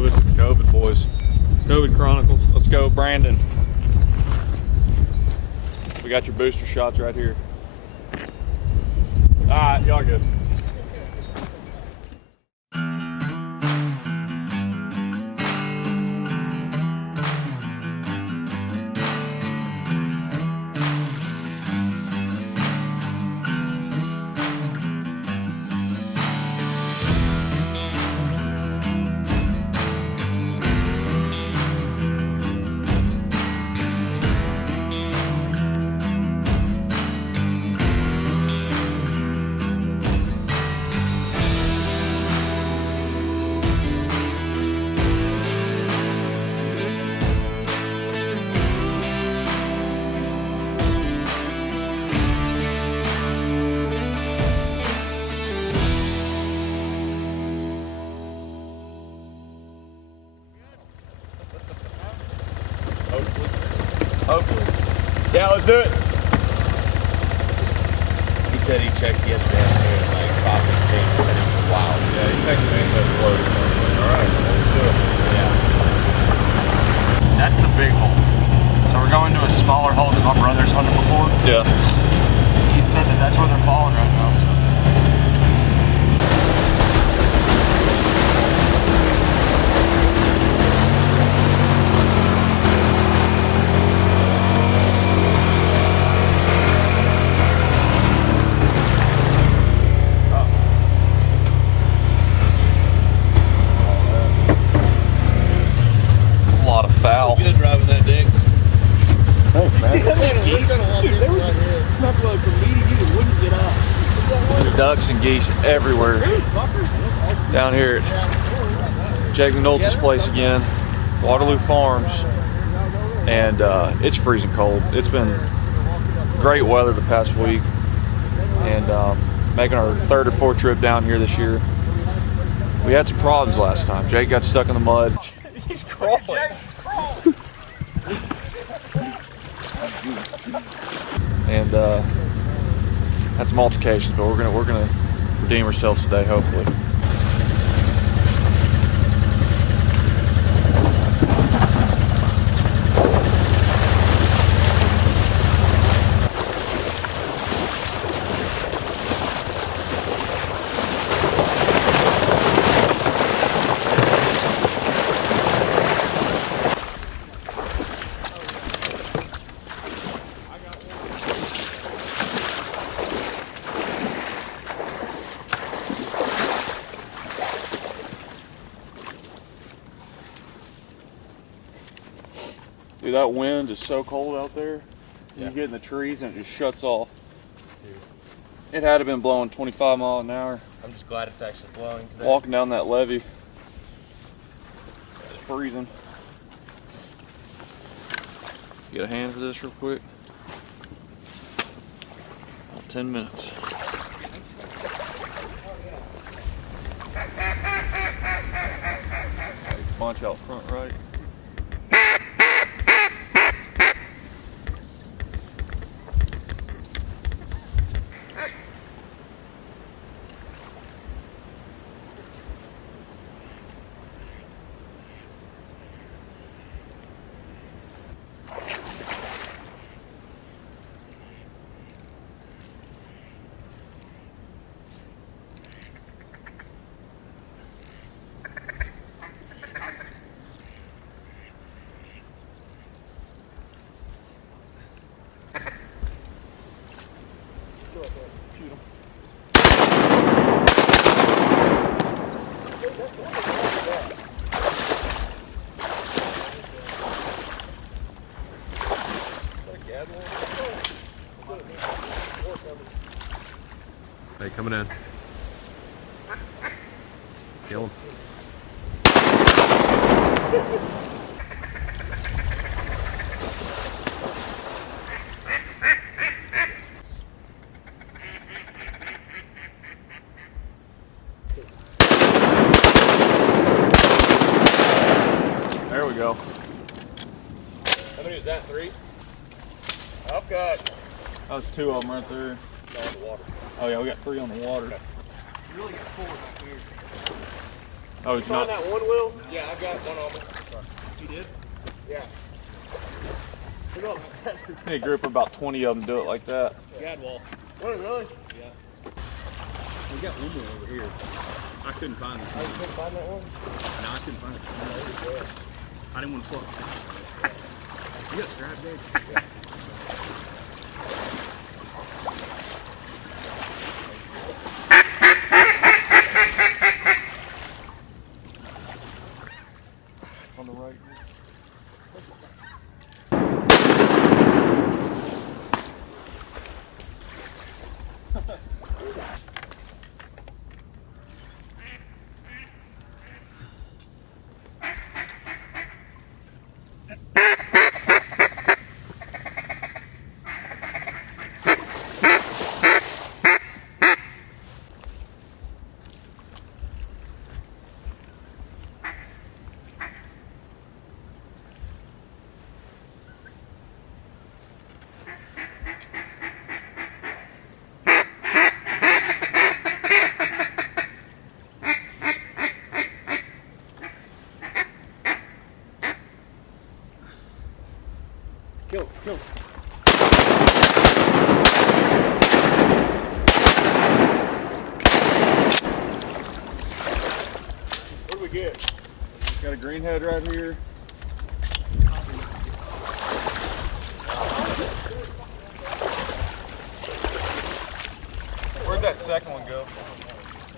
C0vid boys. C0vid Chronicles. Let's go, Brandon. We got your booster shots right here. All right, y'all good. Hopefully. Yeah, let's do it. He said he checked yesterday afternoon at like 5:15. He said it was wild. Yeah, he texted me and said it's loaded. All right, let's do it. Yeah. That's the big hole. So we're going to a smaller hole that my brother's hunted before. Yeah. He said that that's where they're falling right now. So. Foul. Good driving that dick. Thanks, man. Dude, there was a snuck load from me to you that wouldn't get off. Ducks and geese everywhere. Down here at Jake McNulty's place again, Waterloo Farms, and it's freezing cold. It's been great weather the past week, and making our third or fourth trip down here this year. We had some problems last time. Jake got stuck in the mud. He's crawling. And had some altercations, but we're gonna redeem ourselves today, hopefully. Dude, that wind is so cold out there. Yeah. You get in the trees and it just shuts off. Dude. It had to have been blowing 25 miles an hour. I'm just glad it's actually blowing today. Walking down that levee. It's freezing. Get a hand for this real quick. About 10 minutes. Bunch out front right. Hey, coming in. Kill him. There we go. How many was that? 3? I've got. That was 2 of them right there. On the water. Oh yeah, we got 3 on the water. Okay. You really got 4 back there. Oh, You it's find not. that one, Will? Yeah, I've got one on me. You did? Yeah. Look up. I need a group of about 20 of them do it like that. Gadwall. What, really? We got one more over here. I couldn't find it. Oh, you couldn't find that one? No, I couldn't find it. I didn't want to fuck. You got a strap, Dave? Yeah. On the right. Kill, kill. What do we get? Got a green head right here. Where'd that second one go?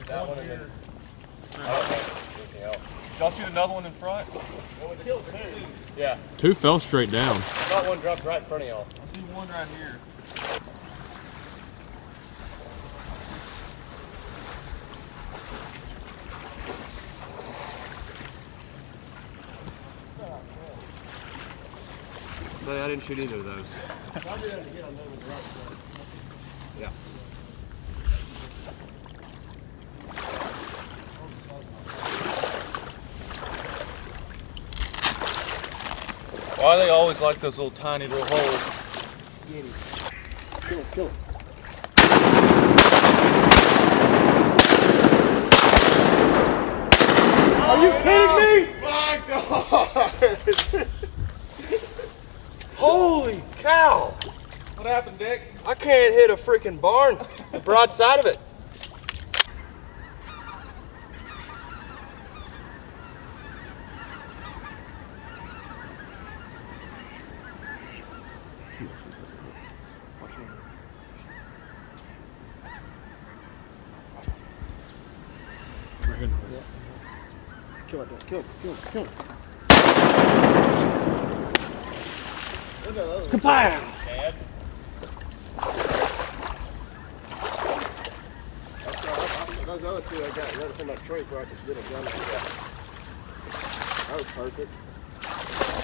That one here. Y'all shoot another one in front? Well, we killed two. Yeah. 2 fell straight down. I thought one dropped right in front of y'all. I see one right here. But I didn't shoot either of those. Yeah. Why do they always like those little tiny little holes? Kill him, kill him. Are you kidding me? My God! Holy cow! What happened, Dick? I can't hit a freaking barn broadside of it. Kill it, kill him, kill him, kill him. Kapow! Dad? Those other two I got right up in that tree so I could get a gun like that. That was perfect.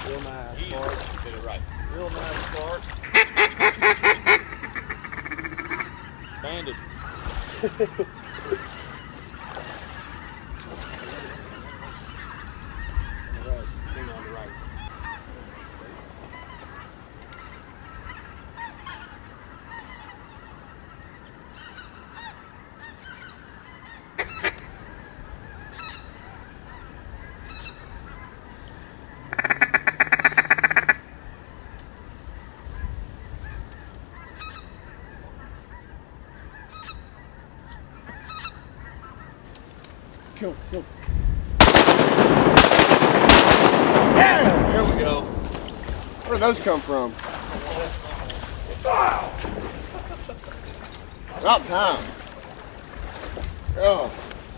Real nice, Clark. Did it right. Real nice, Clark. Banded. Single on the right. Kill, kill. There we go. Where did those come from? About time. Oh,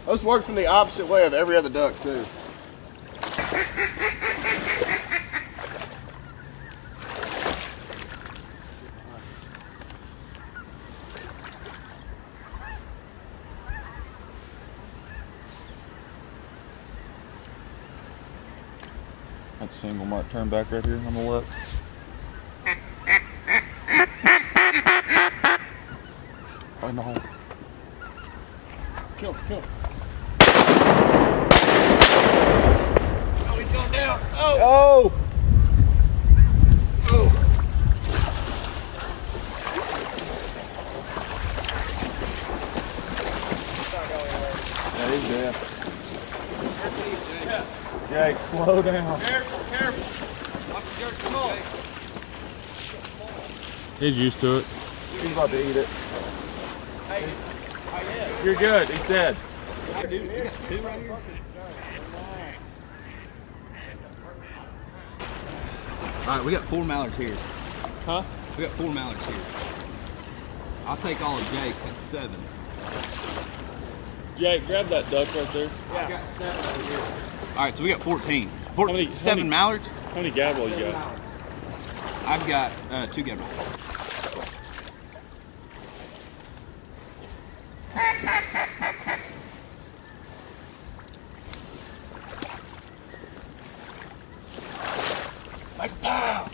those work from the opposite way of every other duck too. That single might turn back right here on the left. Right in the hole. Kill, kill. Oh, he's going down. Oh! Oh. Yeah, he's dead. Jake, slow down. Careful. Watch the dirt. Come on. He's used to it. He's about to eat it. You're good. He's dead. All right, we got 4 mallards here. Huh? We got 4 mallards here. I'll take all of Jake's. That's 7. Jake, grab that duck right there. I got 7 over here. All right, so we got 14. many- 7 mallards. How many gavel you got? I've got 2 gabbers. Make a pile.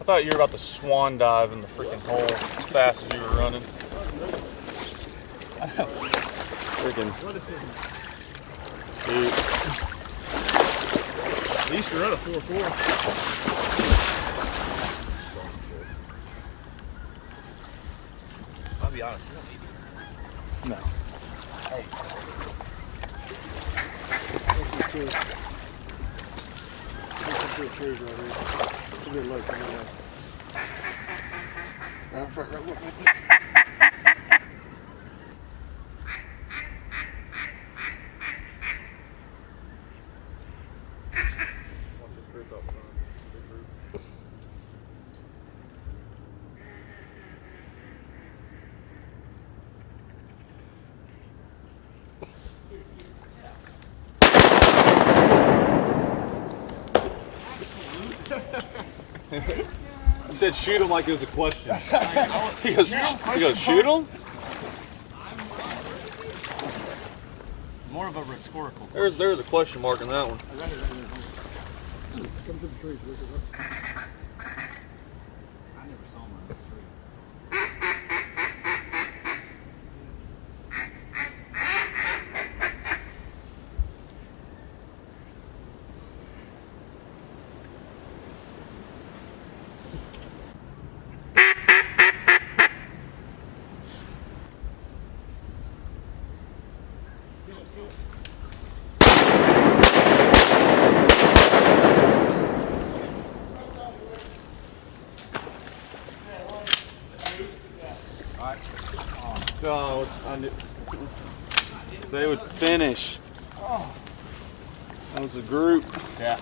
I thought you were about to swan dive in the freaking hole as fast as you were running. Freaking. Dude. I used to run a 4.4. I'll be honest. No. You said shoot him like it was a question. He goes, shoot him? More of a rhetorical. There's a question mark in that one. Come to the trees, look it up. I never saw one in the tree. Oh, I knew. They would finish. That was a group. Yeah.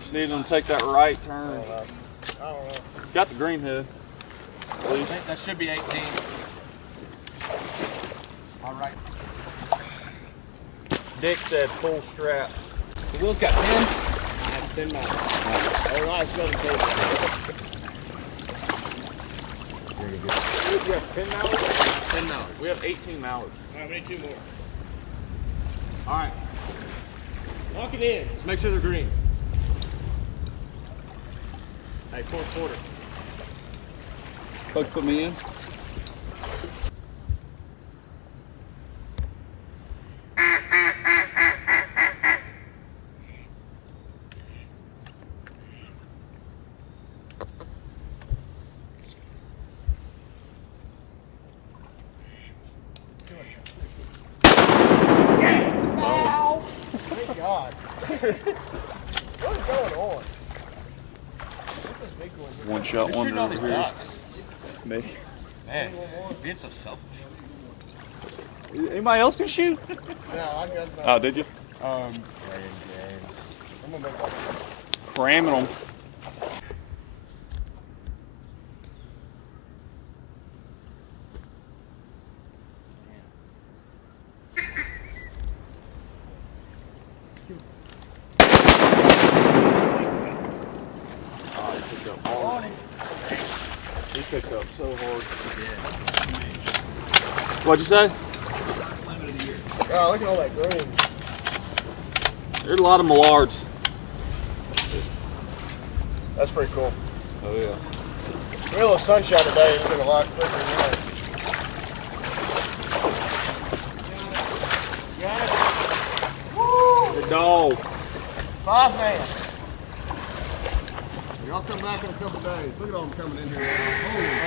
Just needed them to take that right turn. I don't know. Got the green head. I think that should be 18. All right. Dick said full straps. The Will's got 10. I have 10 miles. Oh, no, it's another 10. You have 10 mallards? 10 mallards. We have 18 mallards. All right, we need 2 more. All right. Lock it in. Let's make sure they're green. Hey, 4 quarter. Coach, put me in. Thank God. What's going on? This big one. One shot wonder over here. Me. Man, being so selfish. Anybody else can shoot? No, I got that. Oh, did you? I'm gonna make that. Cramming them. He picked up so hard. What'd you say? Oh, look at all that green. There's a lot of Mallards. That's pretty cool. Oh yeah. We had a little sunshine today. It's been a lot quicker than that. Good dog. 5 man. Y'all come back in a couple days. Look at all them coming in here.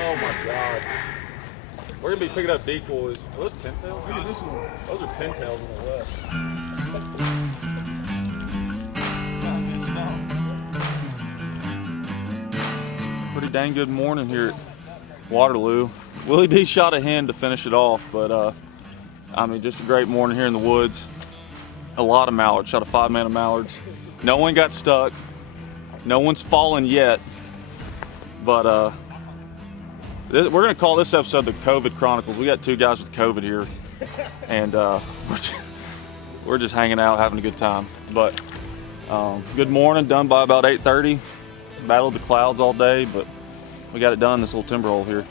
Oh my God. We're gonna be picking up decoys. Are those pintails? Look at this one. Those are pintails on the left. Pretty dang good morning here at Waterloo. Willie D shot a hen to finish it off, but I mean, just a great morning here in the woods. A lot of mallards, shot a 5-man of mallards. No one got stuck. No one's fallen yet, but we're gonna call this episode the C0vid Chronicles. We got 2 guys with COVID here, and we're just hanging out, having a good time. But good morning, done by about 8:30. Battled the clouds all day, but we got it done in this little timber hole here.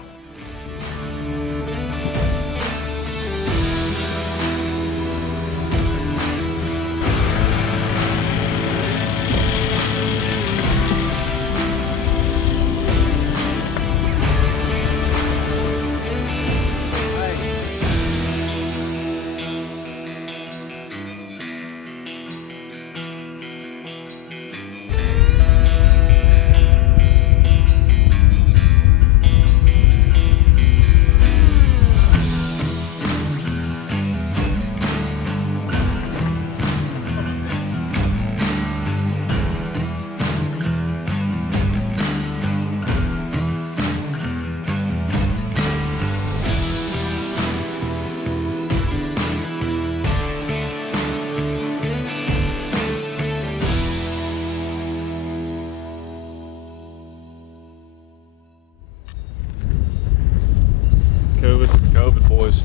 C0vid boys.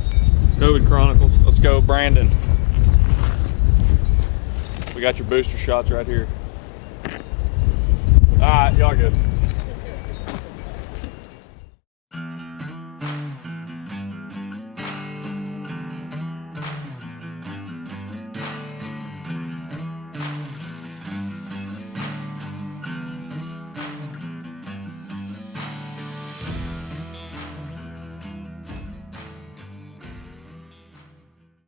C0vid Chronicles. Let's go, Brandon. We got your booster shots right here. All right, y'all good.